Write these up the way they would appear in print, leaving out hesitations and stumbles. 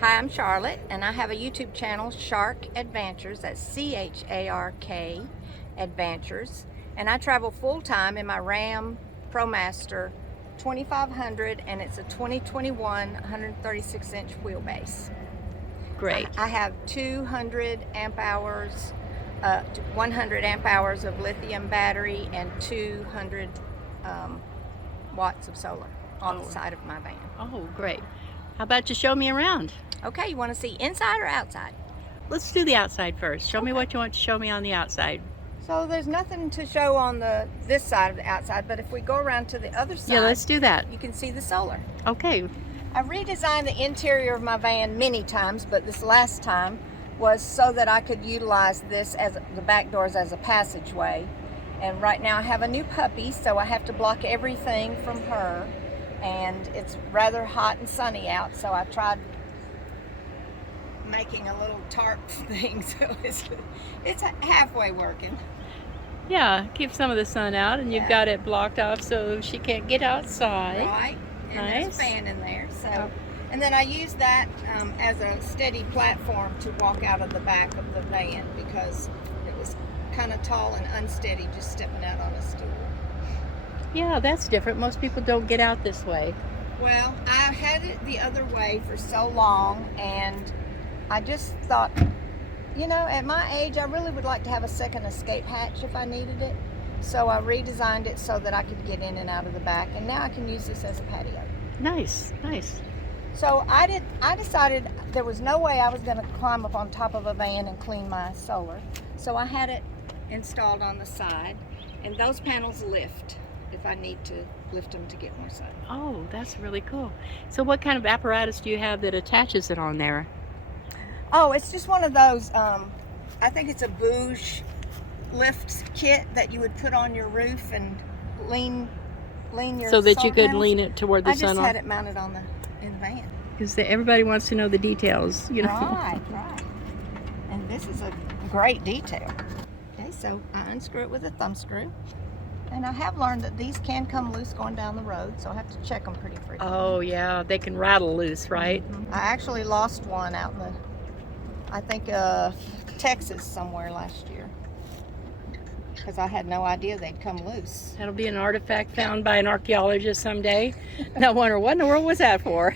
Hi, I'm Charlotte, and I have a YouTube channel, CharkAdVantures. That's C-H-A-R-K Adventures. And I travel full-time in my Ram Promaster 2500, and it's a 2021 136-inch wheelbase. Great. I have 200 amp hours, 100 amp hours of lithium battery, and 200 watts of solar on the side of my van. Oh, great. How about you show me around? Okay, you want to see inside or outside? Let's do the outside first. Show me what you want to show me on the outside. So there's nothing to show on this side of the outside, but if we go around to the other side, Yeah, let's do that. you can see the solar. Okay. I redesigned the interior of my van many times, but this last time was so that I could utilize this as the back doors as a passageway. And right now I have a new puppy, so I have to block everything from her. And it's rather hot and sunny out, so I tried making a little tarp thing, so it's halfway working. Yeah, keep some of the sun out, and you've got it blocked off so she can't get outside. Right, and there's a Nice. fan in there. So, and then I use that as a steady platform to walk out of the back of the van because it was kind of tall and unsteady just stepping out on a stool. Yeah, that's different. Most people don't get out this way. Well, I had it the other way for so long, and I just thought, you know, at my age, I really would like to have a second escape hatch if I needed it. So I redesigned it so that I could get in and out of the back, and now I can use this as a patio. Nice, nice. So I decided there was no way I was going to climb up on top of a van and clean my solar. So I had it installed on the side, and those panels lift if I need to lift them to get more sun. Oh, that's really cool. So what kind of apparatus do you have that attaches it on there? Oh, it's just one of those, I think it's a bouge lift kit that you would put on your roof and lean your So that you solar could panels. lean it toward the I just sun. had it mounted in the van. Because everybody wants to know the details, you know. Right. And this is a great detail. Okay, so I unscrew it with a thumb screw. And I have learned that these can come loose going down the road, so I have to check them pretty frequently. Oh, yeah, they can rattle loose, right? I actually lost one out in I think Texas somewhere last year, because I had no idea they'd come loose. That'll be an artifact found by an archaeologist someday. They'll wonder, what in the world was that for?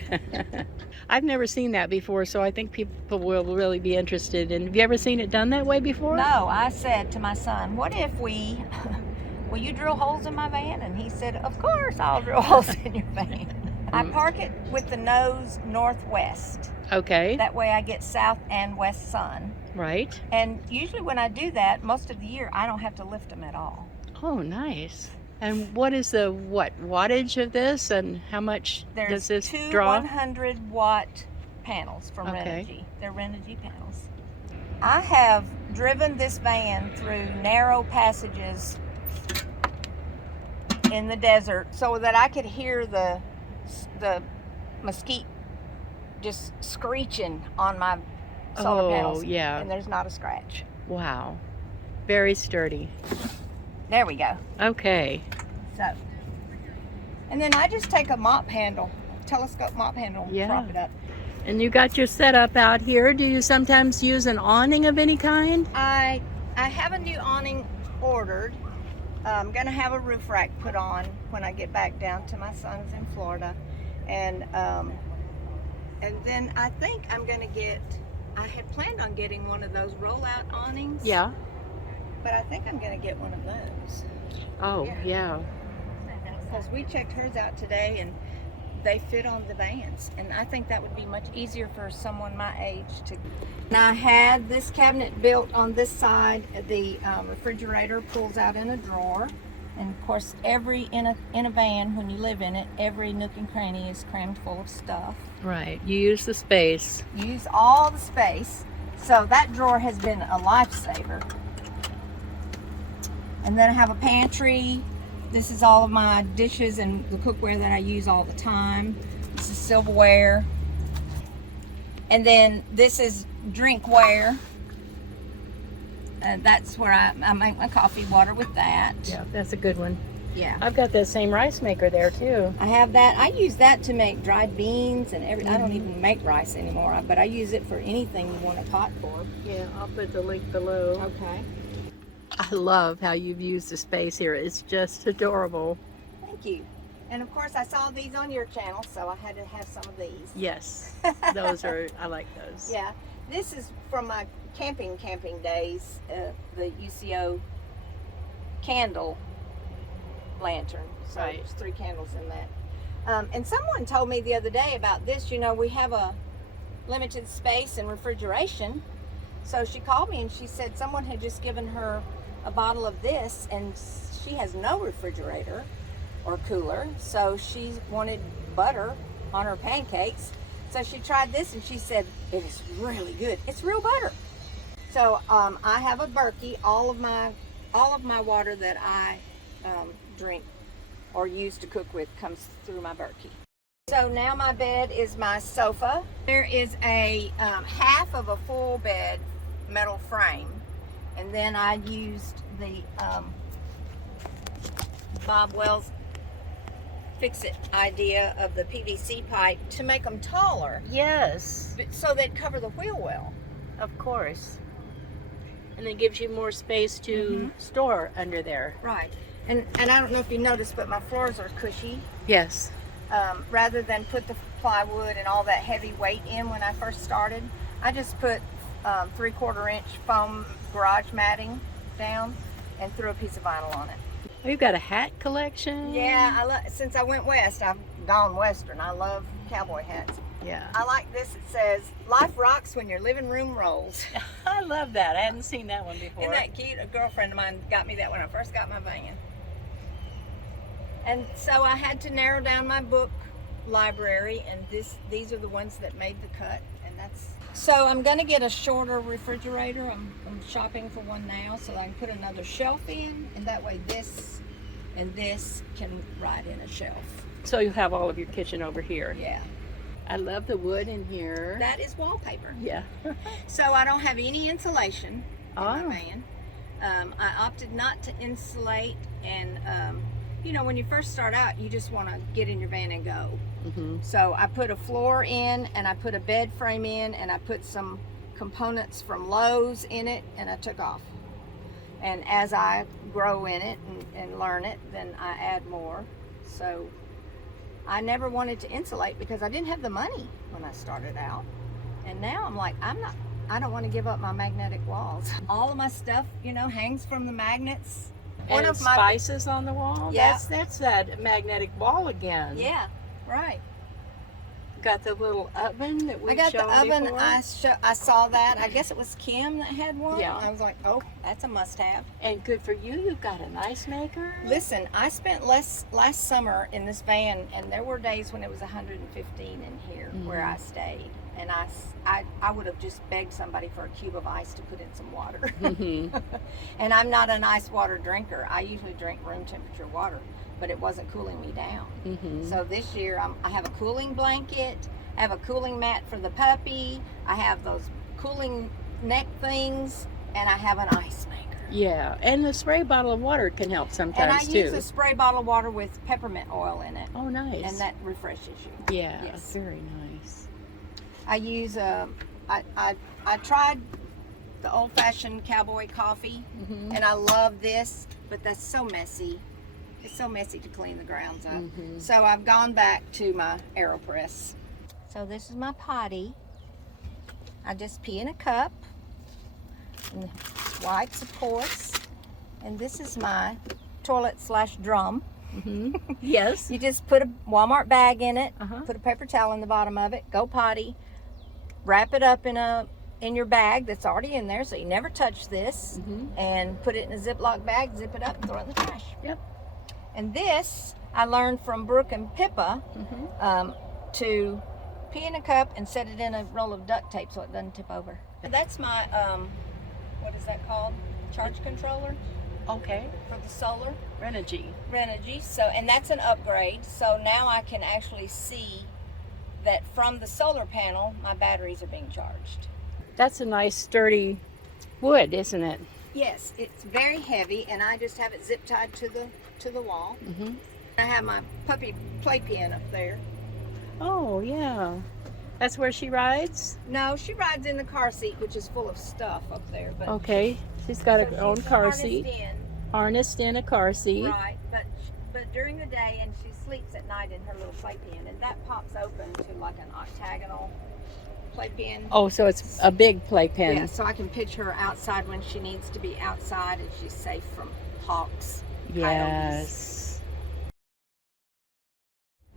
I've never seen that before, so I think people will really be interested. And have you ever seen it done that way before? No, I said to my son, what if will you drill holes in my van? And he said, of course I'll drill holes in your van. I park it with the nose northwest. Okay. That way I get south and west sun. Right. And usually when I do that, most of the year, I don't have to lift them at all. Oh, nice. And what is the wattage of this, and how much does this There's two draw? 100-watt panels from Okay. Renogy. They're Renogy panels. I have driven this van through narrow passages in the desert so that I could hear the mesquite just screeching on my solar panels. Oh, yeah. And there's not a scratch. Wow. Very sturdy. There we go. Okay. So, and then I just take a mop handle, telescope mop handle, and Yeah. prop it up. And you got your setup out here. Do you sometimes use an awning of any kind? I have a new awning ordered. I'm gonna have a roof rack put on when I get back down to my son's in Florida, and then I think I'm gonna get. I had planned on getting one of those roll-out awnings. Yeah. But I think I'm gonna get one of those. Oh, yeah. Because we checked hers out today, and they fit on the vans, and I think that would be much easier for someone my age to. And I had this cabinet built on this side. The refrigerator pulls out in a drawer, and of course, in a van, when you live in it, every nook and cranny is crammed full of stuff. Right. You use the space. You use all the space, so that drawer has been a lifesaver. And then I have a pantry. This is all of my dishes and the cookware that I use all the time. This is silverware. And then this is drinkware. That's where I make my coffee water with that. Yeah, that's a good one. Yeah. I've got the same rice maker there too. I have that. I use that to make dried beans and everything. I don't even make rice anymore, but I use it for anything you want a pot for. Yeah, I'll put the link below. Okay. I love how you've used the space here. It's just adorable. Thank you. And of course, I saw these on your channel, so I had to have some of these. Yes, those are, I like those. Yeah. This is from my camping days, the UCO candle lantern. So Right. there's 3 candles in that. And someone told me the other day about this. You know, we have a limited space and refrigeration. So she called me and she said someone had just given her a bottle of this, and she has no refrigerator or cooler. So she wanted butter on her pancakes. So she tried this and she said, it is really good. It's real butter. So I have a Berkey. All of my water that I drink or use to cook with comes through my Berkey. So now my bed is my sofa. There is a half of a full bed metal frame, and then I used the Bob Wells fix-it idea of the PVC pipe to make them taller, Yes, so they'd cover the wheel well. of course. And it gives you more space to store under there. Right. And I don't know if you noticed, but my floors are cushy. Yes. Rather than put the plywood and all that heavy weight in when I first started, I just put 3/4 inch foam garage matting down and threw a piece of vinyl on it. Oh, you've got a hat collection? Yeah, since I went west, I've gone western. I love cowboy hats. Yeah. I like this. It says, "Life rocks when your living room rolls." I love that. I hadn't seen that one before. Isn't that cute? A girlfriend of mine got me that when I first got my van. And so I had to narrow down my book library, and these are the ones that made the cut, and that's. So I'm gonna get a shorter refrigerator. I'm shopping for one now, so I can put another shelf in, and that way this and this can ride in a shelf. So you'll have all of your kitchen over here. Yeah. I love the wood in here. That is wallpaper. Yeah. So I don't have any insulation in my Oh. van. I opted not to insulate, and you know, when you first start out, you just want to get in your van and go. So I put a floor in, and I put a bed frame in, and I put some components from Lowe's in it, and I took off. And as I grow in it and learn it, then I add more. So I never wanted to insulate because I didn't have the money when I started out. And now I'm like, I don't want to give up my magnetic walls. All of my stuff, you know, hangs from the magnets. One of my spices on the wall. Yeah. That's that magnetic wall again. Yeah, right. Got the little oven that we I got the oven. before. I saw that. I guess it was Kim that had one. Yeah. I was like, oh, that's a must-have. And good for you. You've got an ice maker. Listen, I spent last summer in this van, and there were days when it was 115 in here where I stayed, and I would have just begged somebody for a cube of ice to put in some water. And I'm not an ice water drinker. I usually drink room temperature water, but it wasn't cooling me down. So this year I have a cooling blanket, I have a cooling mat for the puppy, I have those cooling neck things, and I have an ice maker. Yeah, and the spray bottle of water can help sometimes And I too. use a spray bottle of water with peppermint oil in it. Oh, nice. And that refreshes you. Yeah, Yes. very nice. I use I tried the old-fashioned cowboy coffee, and I love this, but that's so messy. It's so messy to clean the grounds up. So I've gone back to my AeroPress. So this is my potty. I just pee in a cup, and wipes, of course. And this is my toilet/drum. Yes. You just put a Walmart bag in it, Uh-huh. put a paper towel in the bottom of it, go potty, wrap it up in your bag that's already in there, so you never touch this, and put it in a Ziploc bag, zip it up, and throw it in the trash. Yep. And this I learned from Brooke and Pippa, to pee in a cup and set it in a roll of duct tape so it doesn't tip over. That's my what is that called? Charge controller Okay. for the solar. Renogy. So, and that's an upgrade. So now I can actually see that from the solar panel, my batteries are being charged. That's a nice sturdy wood, isn't it? Yes, it's very heavy, and I just have it zip tied to the wall. Mm-hmm. I have my puppy playpen up there. Oh, yeah. That's where she rides? No, she rides in the car seat, which is full of stuff up there. But Okay. She's got so her own she's car harnessed seat. in, Harnessed in a car seat. right? But during the day, and she sleeps at night in her little playpen, and that pops open to like an octagonal playpen. Oh, so it's a big playpen. Yeah, so I can pitch her outside when she needs to be outside, and she's safe from hawks. Coyotes. Yes.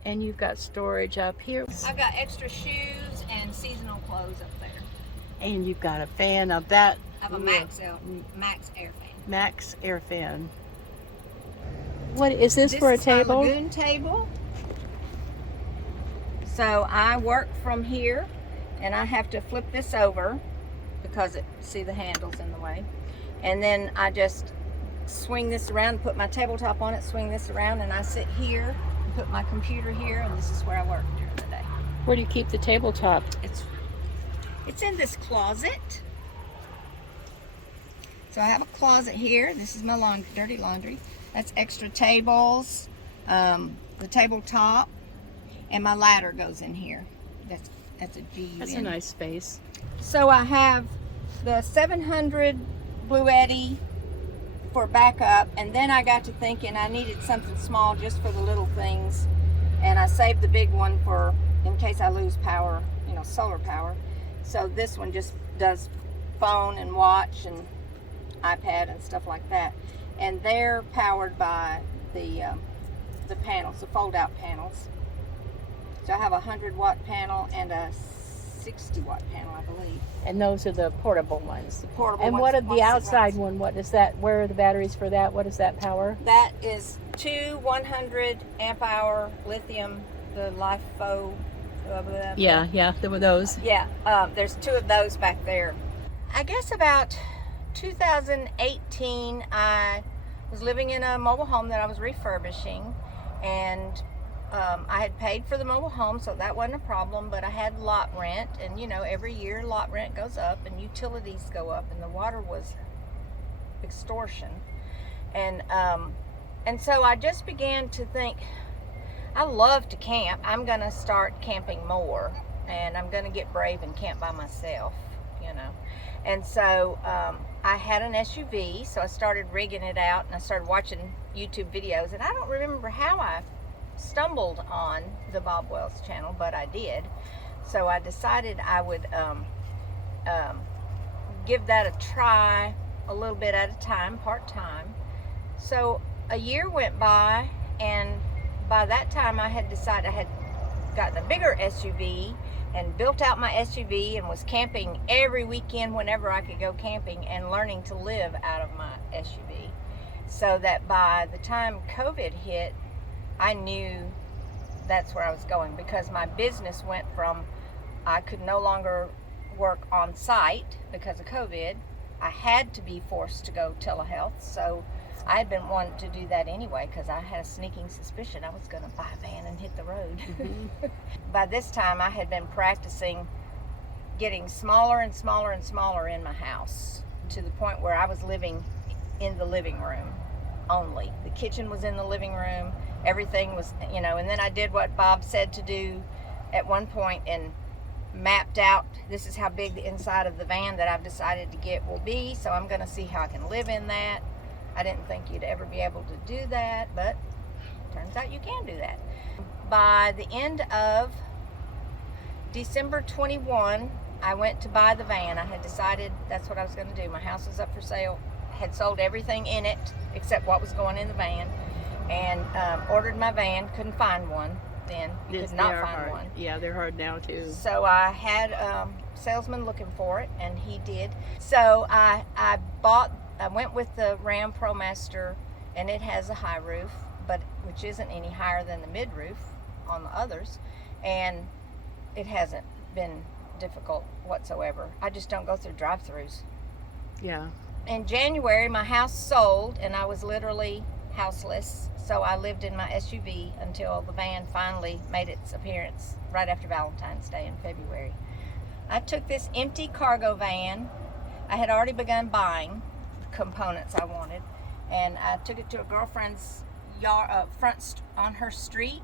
And you've got storage up here. I've got extra shoes and seasonal clothes up there. And you've got a fan of that. I have a Max air fan. Max air fan. What is this for a This is my table? lagoon table. So I work from here, and I have to flip this over because see the handle's in the way. And then I just swing this around, put my tabletop on it, swing this around, and I sit here, put my computer here, and this is where I work during the day. Where do you keep the tabletop? It's in this closet. So I have a closet here. This is my dirty laundry. That's extra tables, the tabletop, and my ladder goes in here. That's a GUN. That's a nice space. So I have the 700 Blue Eddy for backup, and then I got to thinking I needed something small just for the little things, and I saved the big one for in case I lose power, solar power. So this one just does phone and watch and iPad and stuff like that, and they're powered by the panels, the fold-out panels. So I have a 100-watt panel and a 60-watt panel, I believe. And those are the portable ones. The portable and ones. what of the outside runs. one? What is that? Where are the batteries for that? What does that power? That is two 100 amp hour lithium, the LiFo. Yeah, there were those. Yeah, there's two of those back there. I guess about 2018, I was living in a mobile home that I was refurbishing, and I had paid for the mobile home, so that wasn't a problem, but I had lot rent, and every year lot rent goes up and utilities go up, and the water was extortion. And so I just began to think, I love to camp. I'm gonna start camping more, and I'm gonna get brave and camp by myself, And so I had an SUV, so I started rigging it out, and I started watching YouTube videos, and I don't remember how I stumbled on the Bob Wells channel, but I did. So I decided I would give that a try, a little bit at a time, part-time. So a year went by, and by that time I had decided I had gotten a bigger SUV and built out my SUV and was camping every weekend whenever I could go camping, and learning to live out of my SUV. So that by the time COVID hit, I knew that's where I was going, because my business went from, I could no longer work on site because of COVID. I had to be forced to go telehealth, so I had been wanting to do that anyway because I had a sneaking suspicion I was going to buy a van and hit the road. Mm-hmm. By this time, I had been practicing getting smaller and smaller and smaller in my house, to the point where I was living in the living room only. The kitchen was in the living room. Everything was, and then I did what Bob said to do at one point and mapped out, this is how big the inside of the van that I've decided to get will be, so I'm going to see how I can live in that. I didn't think you'd ever be able to do that, but turns out you can do that. By the end of December 21, I went to buy the van. I had decided that's what I was going to do. My house was up for sale, had sold everything in it except what was going in the van, and ordered my van. Couldn't find one then. You could not find one. Yeah, they're hard now too. So I had a salesman looking for it, and he did. So I went with the Ram Promaster, and it has a high roof, but which isn't any higher than the mid roof on the others, and it hasn't been difficult whatsoever. I just don't go through drive-throughs. Yeah. In January, my house sold, and I was literally houseless, so I lived in my SUV until the van finally made its appearance right after Valentine's Day in February. I took this empty cargo van I had already begun buying. components I wanted, and I took it to a girlfriend's yard, on her street,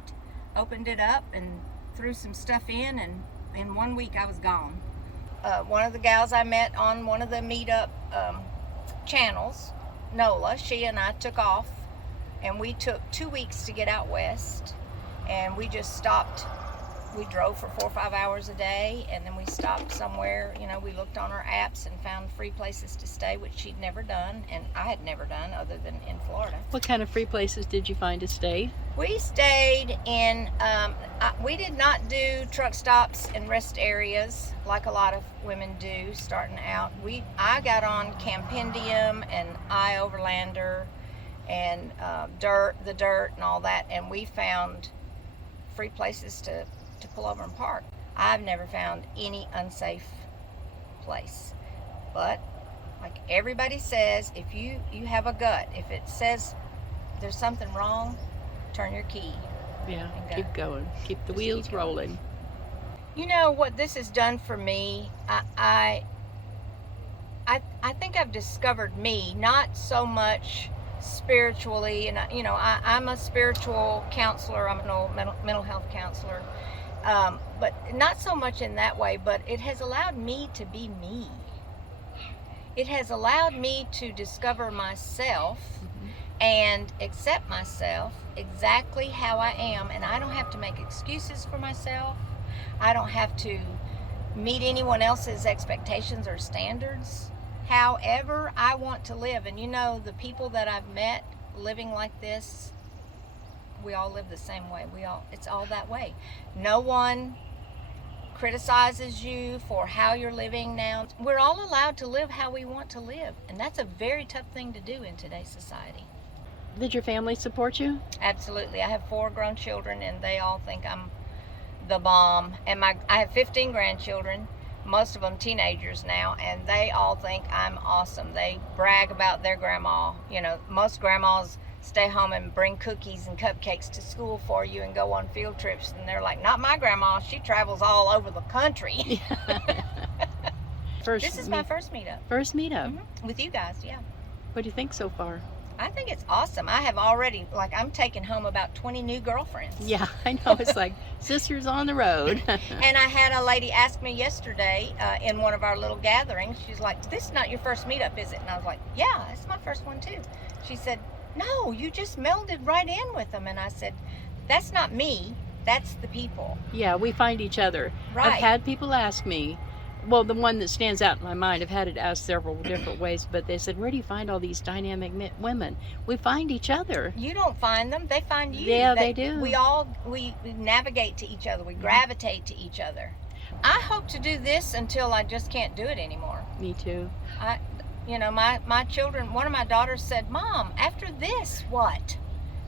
opened it up and threw some stuff in, and in 1 week I was gone. One of the gals I met on one of the meetup channels, Nola, she and I took off, and we took 2 weeks to get out west, and we just stopped. We drove for 4 or 5 hours a day, and then we stopped somewhere. You know, we looked on our apps and found free places to stay, which she'd never done, and I had never done other than in Florida. What kind of free places did you find to stay? We stayed in, we did not do truck stops and rest areas like a lot of women do starting out. I got on Campendium and iOverlander and the dirt and all that, and we found free places to pull over and park. I've never found any unsafe place. But like everybody says, if you have a gut, if it says there's something wrong, turn your key. Yeah, and go. keep going. Keep the wheels rolling. You know what this has done for me? I think I've discovered me, not so much spiritually, and I'm a spiritual counselor. I'm an old mental health counselor, but not so much in that way. But it has allowed me to be me. It has allowed me to discover myself and accept myself exactly how I am, and I don't have to make excuses for myself. I don't have to meet anyone else's expectations or standards. However I want to live. And the people that I've met living like this, we all live the same way. It's all that way. No one criticizes you for how you're living now. We're all allowed to live how we want to live, and that's a very tough thing to do in today's society. Did your family support you? Absolutely. I have 4 grown children, and they all think I'm the bomb. And I have 15 grandchildren, most of them teenagers now, and they all think I'm awesome. They brag about their grandma. Most grandmas stay home and bring cookies and cupcakes to school for you and go on field trips, and they're like, not my grandma, she travels all over the country. This is my first meetup. First meetup? With you guys, yeah. What do you think so far? I think it's awesome. I have already, I'm taking home about 20 new girlfriends. Yeah, I know. It's like sisters on the road. And I had a lady ask me yesterday in one of our little gatherings, she's like, this is not your first meetup, is it? And I was like, yeah, it's my first one too. She said, no, you just melded right in with them. And I said, that's not me, that's the people. Yeah, we find each other. Right. I've had people ask me, well, the one that stands out in my mind, I've had it asked several different ways, but they said, where do you find all these dynamic women? We find each other. You don't find them, they find you. Yeah, they do. We navigate to each other, we gravitate to each other. I hope to do this until I just can't do it anymore. Me too. My children, one of my daughters said, Mom, after this, what?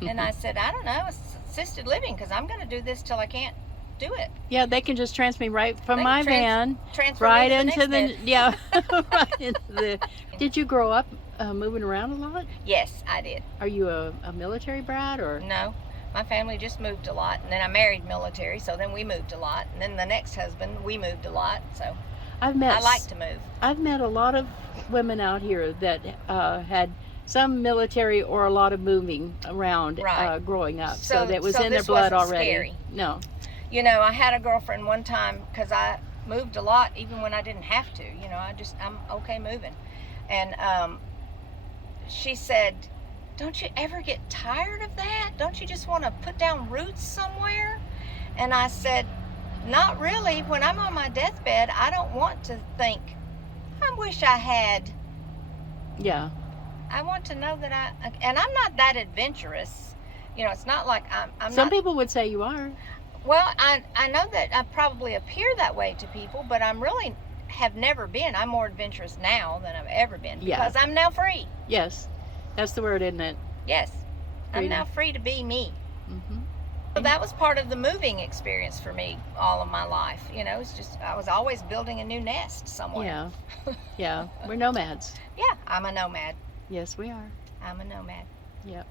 And I said, I don't know, assisted living, because I'm going to do this till I can't do it. Yeah, they can just transfer me right from my van transfer right me to into the next bed. right into the. Did you grow up moving around a lot? Yes, I did. Are you a military brat or? No, my family just moved a lot, and then I married military, so then we moved a lot, and then the next husband, we moved a lot, so I like to move. I've met a lot of women out here that had some military or a lot of moving around growing up, so that was in their blood already. Scary. No. I had a girlfriend one time, because I moved a lot even when I didn't have to. I'm okay moving. And she said, don't you ever get tired of that? Don't you just want to put down roots somewhere? And I said, not really. When I'm on my deathbed, I don't want to think, I wish I had. Yeah. I want to know that and I'm not that adventurous. It's not like I'm Some people would say you are. Well, I know that I probably appear that way to people, but I'm really have never been. I'm more adventurous now than I've ever been, because I'm now free. Yes, that's the word, isn't it? Yes, Freedom. I'm now free to be me. Mm-hmm. So that was part of the moving experience for me all of my life. It's just I was always building a new nest somewhere. Yeah, yeah, we're nomads. Yeah, I'm a nomad. Yes, we are. I'm a nomad. Yep.